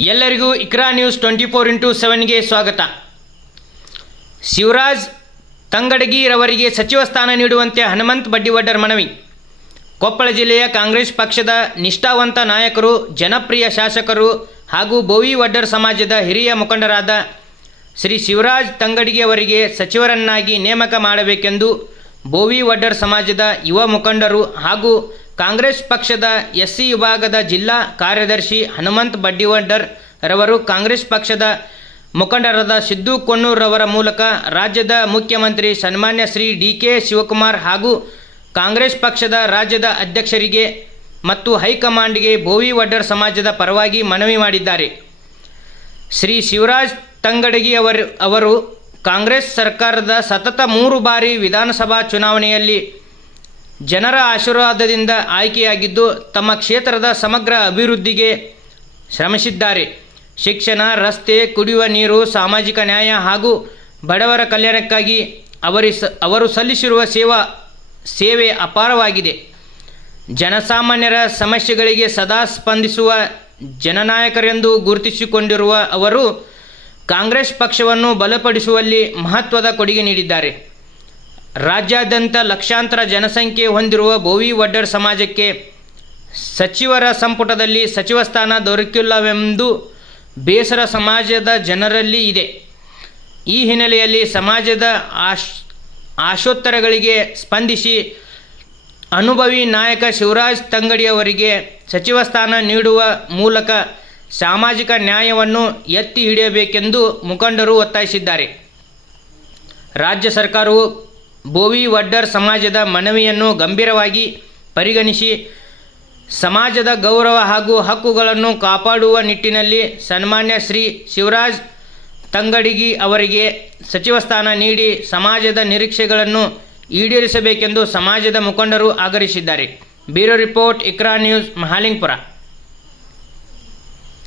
ಎಲ್ಲರಿಗೂ ಇಕ್ರಾ ನ್ಯೂಸ್ 24x7ಗೆ ಸ್ವಾಗತ. ಶಿವರಾಜ್ ತಂಗಡಗಿರವರಿಗೆ ಸಚಿವ ಸ್ಥಾನ ನೀಡುವಂತೆ ಹನುಮಂತ ಬಡ್ಡಿವಡ್ಡರ್ ಮನವಿ. ಕೊಪ್ಪಳ ಜಿಲ್ಲೆಯ ಕಾಂಗ್ರೆಸ್ ಪಕ್ಷದ ನಿಷ್ಠಾವಂತ ನಾಯಕರು, ಜನಪ್ರಿಯ ಶಾಸಕರು ಹಾಗೂ ಬೋವಿ ವಡ್ಡರ್ ಸಮಾಜದ ಹಿರಿಯ ಮುಖಂಡರಾದ ಶ್ರೀ ಶಿವರಾಜ್ ತಂಗಡಗಿಯವರಿಗೆ ಸಚಿವರನ್ನಾಗಿ ನೇಮಕ ಮಾಡಬೇಕೆಂದು ಬೋವಿ ವಡ್ಡರ್ ಸಮಾಜದ ಯುವ ಮುಖಂಡರು ಹಾಗೂ ಕಾಂಗ್ರೆಸ್ ಪಕ್ಷದ ಎಸ್ಸಿ ವಿಭಾಗದ ಜಿಲ್ಲಾ ಕಾರ್ಯದರ್ಶಿ ಹನುಮಂತ ಬಡ್ಡಿವಡ್ಡರ್ ರವರು ಕಾಂಗ್ರೆಸ್ ಪಕ್ಷದ ಮುಖಂಡರಾದ ಸಿದ್ದು ಕೊಣ್ಣೂರವರ ಮೂಲಕ ರಾಜ್ಯದ ಮುಖ್ಯಮಂತ್ರಿ ಸನ್ಮಾನ್ಯ ಶ್ರೀ ಡಿ.ಕೆ. ಶಿವಕುಮಾರ್ ಹಾಗೂ ಕಾಂಗ್ರೆಸ್ ಪಕ್ಷದ ರಾಜ್ಯದ ಅಧ್ಯಕ್ಷರಿಗೆ ಮತ್ತು ಹೈಕಮಾಂಡ್ಗೆ ಬೋವಿ ವಡ್ಡರ್ ಸಮಾಜದ ಪರವಾಗಿ ಮನವಿ ಮಾಡಿದ್ದಾರೆ. ಶ್ರೀ ಶಿವರಾಜ್ ತಂಗಡಗಿ ಅವರು ಕಾಂಗ್ರೆಸ್ ಸರ್ಕಾರದ ಸತತ 3 ಬಾರಿ ವಿಧಾನಸಭಾ ಚುನಾವಣೆಯಲ್ಲಿ ಜನರ ಆಶೀರ್ವಾದದಿಂದ ಆಯ್ಕೆಯಾಗಿದ್ದು ತಮ್ಮ ಕ್ಷೇತ್ರದ ಸಮಗ್ರ ಅಭಿವೃದ್ಧಿಗೆ ಶ್ರಮಿಸಿದ್ದಾರೆ. ಶಿಕ್ಷಣ, ರಸ್ತೆ, ಕುಡಿಯುವ ನೀರು, ಸಾಮಾಜಿಕ ನ್ಯಾಯ ಹಾಗೂ ಬಡವರ ಕಲ್ಯಾಣಕ್ಕಾಗಿ ಅವರು ಸಲ್ಲಿಸಿರುವ ಸೇವೆ ಅಪಾರವಾಗಿದೆ. ಜನಸಾಮಾನ್ಯರ ಸಮಸ್ಯೆಗಳಿಗೆ ಸದಾ ಸ್ಪಂದಿಸುವ ಜನನಾಯಕರೆಂದು ಗುರುತಿಸಿಕೊಂಡಿರುವ ಅವರು ಕಾಂಗ್ರೆಸ್ ಪಕ್ಷವನ್ನು ಬಲಪಡಿಸುವಲ್ಲಿ ಮಹತ್ವದ ಕೊಡುಗೆ ನೀಡಿದ್ದಾರೆ. ರಾಜ್ಯಾದ್ಯಂತ ಲಕ್ಷಾಂತರ ಜನಸಂಖ್ಯೆ ಹೊಂದಿರುವ ಬೋವಿ ವಡ್ಡರ್ ಸಮಾಜಕ್ಕೆ ಸಚಿವರ ಸಂಪುಟದಲ್ಲಿ ಸಚಿವ ಸ್ಥಾನ ದೊರಕಿಲ್ಲವೆಂದು ಬೇಸರ ಸಮಾಜದ ಜನರಲ್ಲಿ ಇದೆ. ಈ ಹಿನ್ನೆಲೆಯಲ್ಲಿ ಸಮಾಜದ ಆಶೋತ್ತರಗಳಿಗೆ ಸ್ಪಂದಿಸಿ ಅನುಭವಿ ನಾಯಕ ಶಿವರಾಜ್ ತಂಗಡಿಯವರಿಗೆ ಸಚಿವ ಸ್ಥಾನ ನೀಡುವ ಮೂಲಕ ಸಾಮಾಜಿಕ ನ್ಯಾಯವನ್ನು ಎತ್ತಿ ಹಿಡಿಯಬೇಕೆಂದು ಮುಖಂಡರು ಒತ್ತಾಯಿಸಿದ್ದಾರೆ. ರಾಜ್ಯ ಸರ್ಕಾರವು ಬೋವಿ ವಡ್ಡರ್ ಸಮಾಜದ ಮನವಿಯನ್ನು ಗಂಭೀರವಾಗಿ ಪರಿಗಣಿಸಿ ಸಮಾಜದ ಗೌರವ ಹಾಗೂ ಹಕ್ಕುಗಳನ್ನು ಕಾಪಾಡುವ ನಿಟ್ಟಿನಲ್ಲಿ ಸನ್ಮಾನ್ಯ ಶ್ರೀ ಶಿವರಾಜ್ ತಂಗಡಗಿ ಅವರಿಗೆ ಸಚಿವ ಸ್ಥಾನ ನೀಡಿ ಸಮಾಜದ ನಿರೀಕ್ಷೆಗಳನ್ನು ಈಡೇರಿಸಬೇಕೆಂದು ಸಮಾಜದ ಮುಖಂಡರು ಆಗ್ರಹಿಸಿದ್ದಾರೆ. Bureau report, Iqra news, Mahalingapura.